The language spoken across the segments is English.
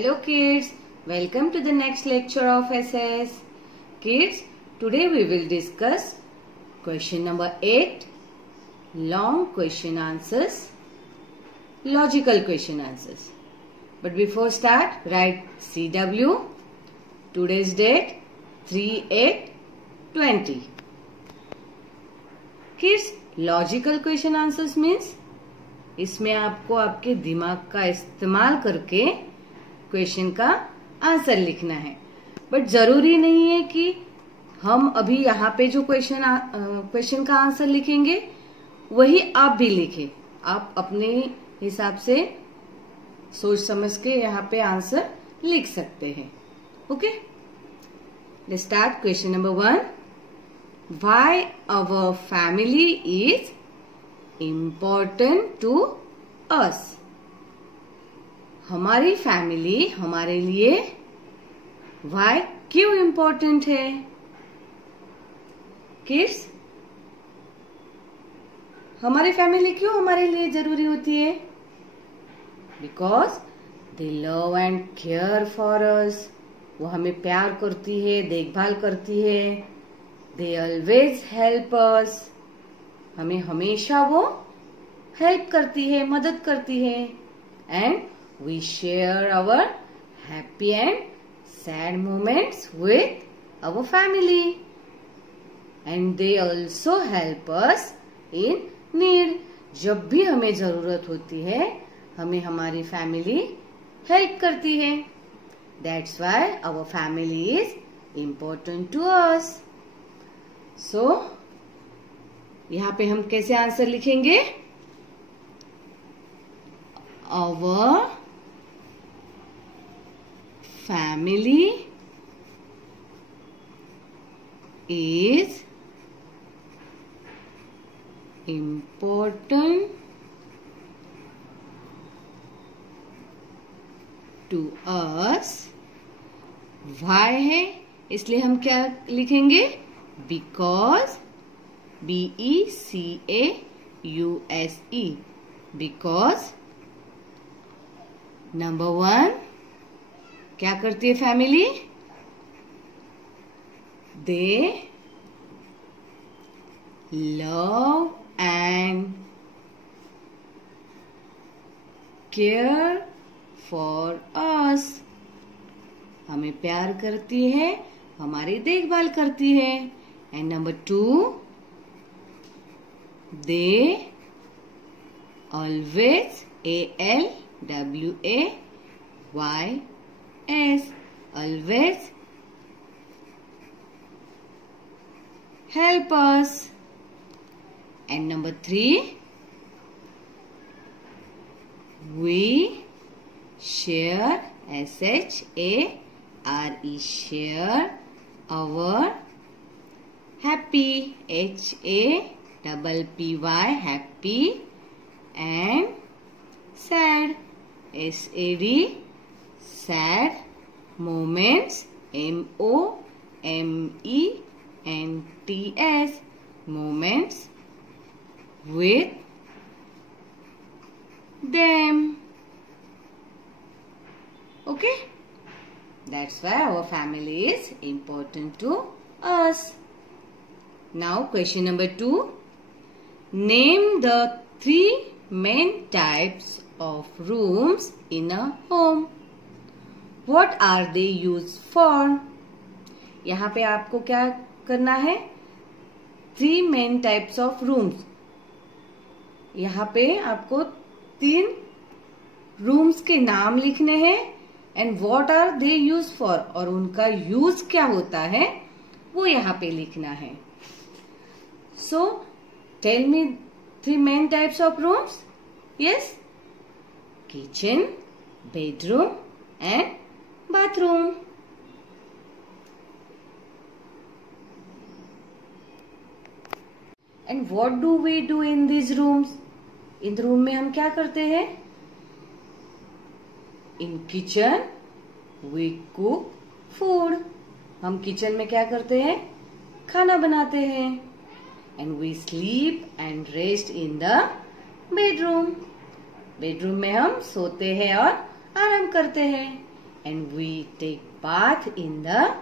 Hello kids, welcome to the next lecture of SS. Kids, today we will discuss question number 8, long question answers, logical question answers. But before start, write CW, today's date 3/8/20. Kids, logical question answers means इसमें आपको आपके दिमाग का इस्तेमाल करके question का answer लिखना है। बट जरूरी नहीं है कि हम अभी यहाँ पे जो क्वेश्चन का आंसर लिखेंगे वही आप भी लिखें। आप अपने हिसाब से सोच समझ के यहाँ पे आंसर लिख सकते हैं। Okay, let's start question number 1। Why our family is important to us. हमारी फैमिली हमारे लिए वाई क्यों इम्पोर्टेंट है? किड्स, हमारी फैमिली क्यों हमारे लिए जरूरी होती है? Because they love and care for us. वो हमें प्यार करती है, देखभाल करती है। They always help us. हमें हमेशा वो हेल्प करती है, मदद करती है। And we share our happy and sad moments with our family and they also help us in need. जब भी हमें जरूरत होती है हमें हमारी फैमिली हेल्प करती है। That's why our family is important to us. So यहाँ पे हम कैसे आंसर लिखेंगे? Our family is important to us। Why है, इसलिए हम क्या लिखेंगे? Because, BECAUSE, because नंबर 1 क्या करती है family? They love and care for अस। हमें प्यार करती है, हमारी देखभाल करती है। And number 2, they always ALWAYS always help us। And number 3, we share SHARE share our happy HAPPY happy and sad SAD sad moments MOMENTS moments with them। Okay, that's why our family is important to us। Now question number 2, name the 3 main types of rooms in a home। What are they used for? यहाँ पे आपको क्या करना है? 3 main types of rooms। यहाँ पे आपको 3 rooms के नाम लिखने हैं। And what are they used for? और उनका यूज क्या होता है वो यहाँ पे लिखना है। So tell me 3 main types of rooms? Yes, kitchen, bedroom and bathroom। And what do we do in these rooms? In room में हम क्या करते हैं? In kitchen we cook food। हम किचन में क्या करते हैं? खाना बनाते हैं। And we sleep and rest in the bedroom। Bedroom में हम सोते हैं और आराम करते हैं। and we take bath in the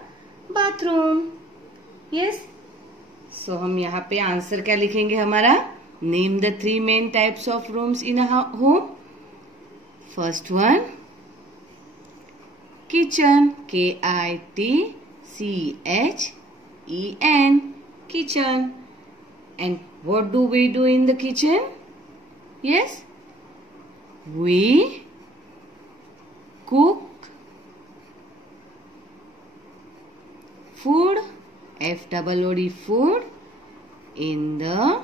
bathroom. Yes. So हम यहाँ पे आंसर क्या लिखेंगे हमारा? Name the 3 main types of rooms in a home. First one, kitchen. Kitchen. Kitchen. And what do we do in the kitchen? Yes, we cook food, F-O-O-D, food, in the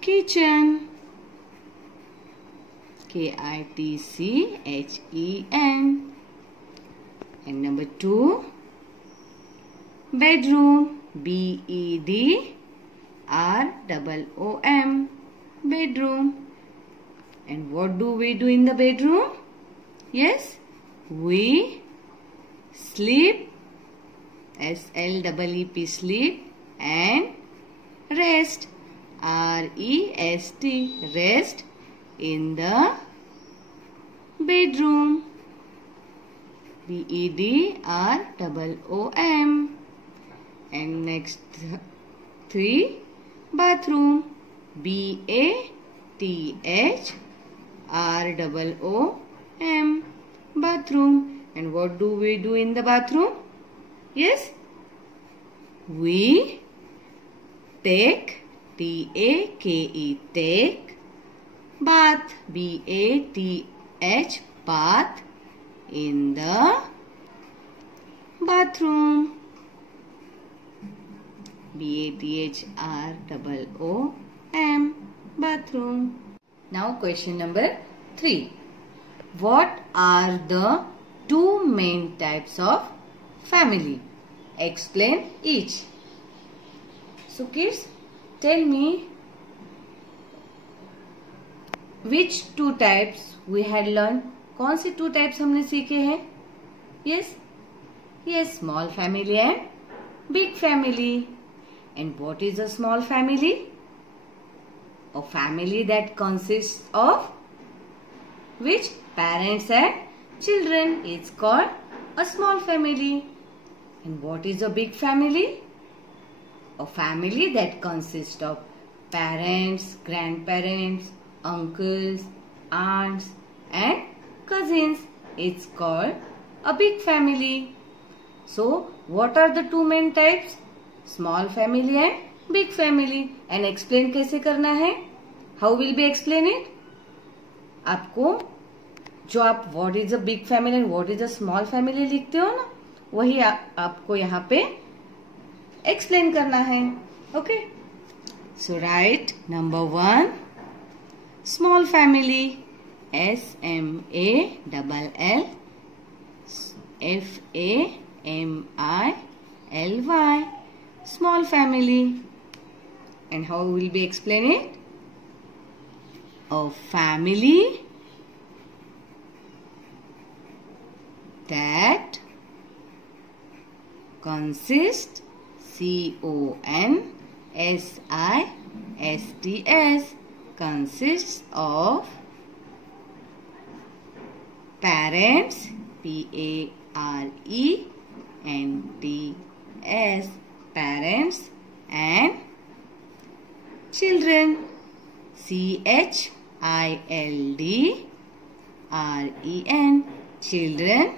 kitchen. Kitchen. And number 2, bedroom. bedroom. Bedroom. And what do we do in the bedroom? Yes, we sleep, SLEEP, sleep, and rest, REST, rest in the bedroom. BEDROOM. And next 3, bathroom. BATHROOM. Bathroom. And what do we do in the bathroom? Yes, we take, TAKE, take, bath, BATH, bath, in the bathroom. BATHROOM. Bathroom. Now question number 3. What are the 2 main types of family? Explain each. So kids, tell me which 2 types we had learned. कौन से 2 types हमने सीखे हैं? Yes, small family and big family. And what is a small family? A family that consists of which? Parents and children. It's called a small family. And what is a big family? A family that consists of parents, grandparents, uncles, aunts, and cousins. It's called a big family. So, what are the 2 main types? Small family and big family. And explain कैसे करना है? How will we explain it? आपको जो आप what is a big family and what is a small family लिखते हो ना, वही आपको यहाँ पे explain करना है. Okay? So write number 1, small family. SMALLFAMILY. Small family. And how will we explain it? A family that consists, CONSISTS, consists of parents, PARENTS, parents, and children, CHILDREN, children,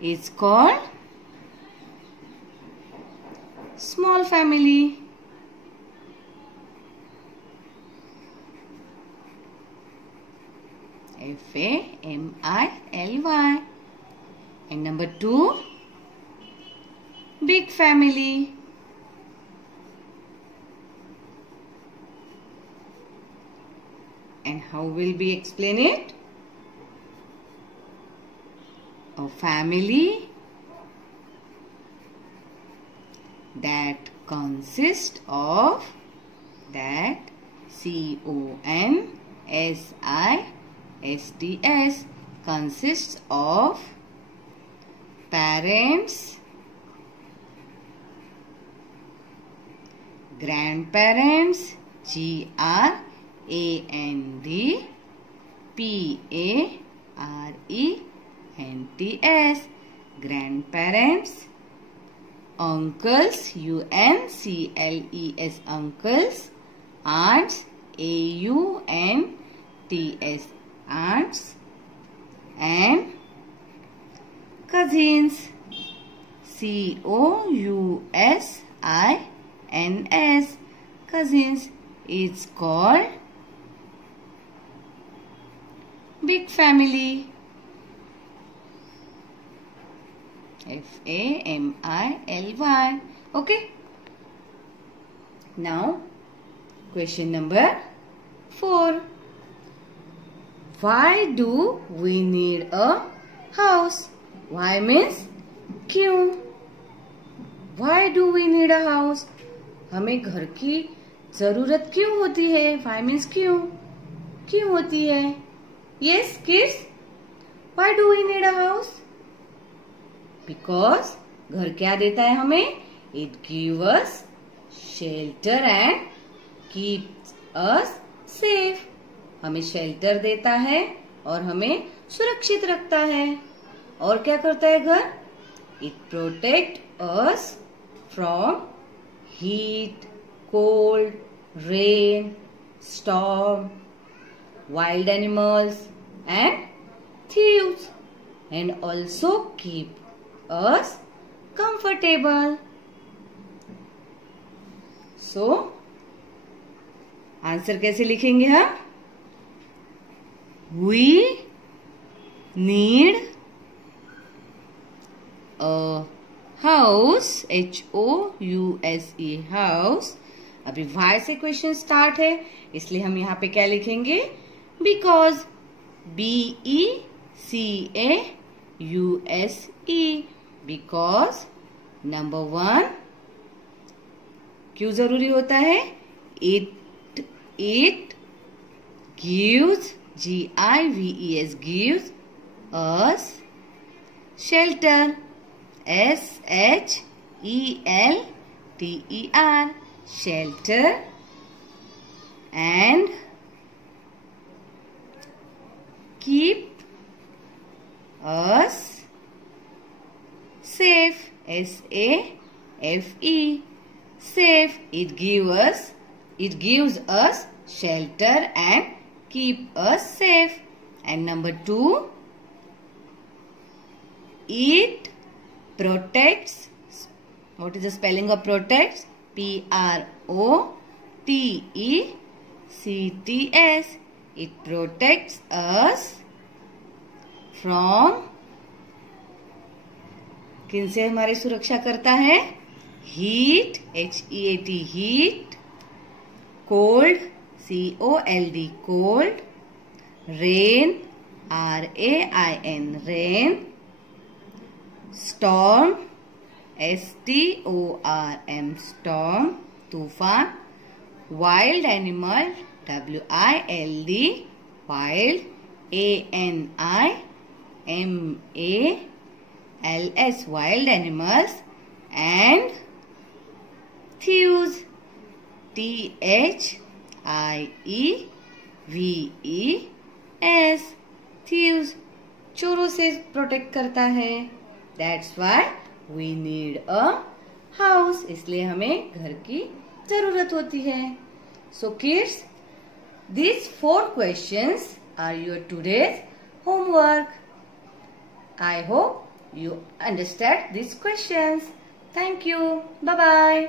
is called small family. FAMILY. And number 2, big family. And how will we explain it? A family that consists of, that CONSISTS, consists of parents, grandparents, GRANDPARENTS, NTS. Grandparents. Uncles, UNCLES, uncles. Aunts, AUNTS, aunts. And cousins, COUSINS, cousins. It's called big family. FAMILY. Okay. Now, question number 4. Why do we need a house? Why means क्यों? Why do we need a house? हमें घर की जरूरत क्यों होती है? Why means क्यों? क्यों होती है? Yes, kids. Why do we need a house? Because घर क्या देता है हमें? It gives us shelter and keeps us safe. हमें शेल्टर देता है और हमें सुरक्षित रखता है. और क्या करता है घर? It protects us from heat, cold, rain, storm, wild animals and thieves, and also keep us comfortable. So, answer कैसे लिखेंगे हम? We need a house, HOUSE, house. अभी why से क्वेश्चन स्टार्ट है, इसलिए हम यहाँ पे क्या लिखेंगे? Because, BECAUSE, because. नंबर 1 क्यों जरूरी होता है? It gives, GIVES, gives us shelter, SHELTER, shelter, and keep us safe, SAFE, safe. It gives us shelter and keep us safe. And number 2, it protects. What is the spelling of protects? PROTECTS. It protects us from, किन से हमारी सुरक्षा करता है? Heat, HEAT, heat. Cold, COLD, cold. Rain, RAIN, rain. Storm, STORM, storm, तूफान. Wild animal, WILD, wild. ANIMALS, wild animals. And thieves, THIEVES, thieves, चोरों से protect करता है. That's why we need a house. इसलिए हमें घर की जरूरत होती है. So kids, these 4 questions are your today's homework. I hope you understand these questions. Thank you. Bye-bye.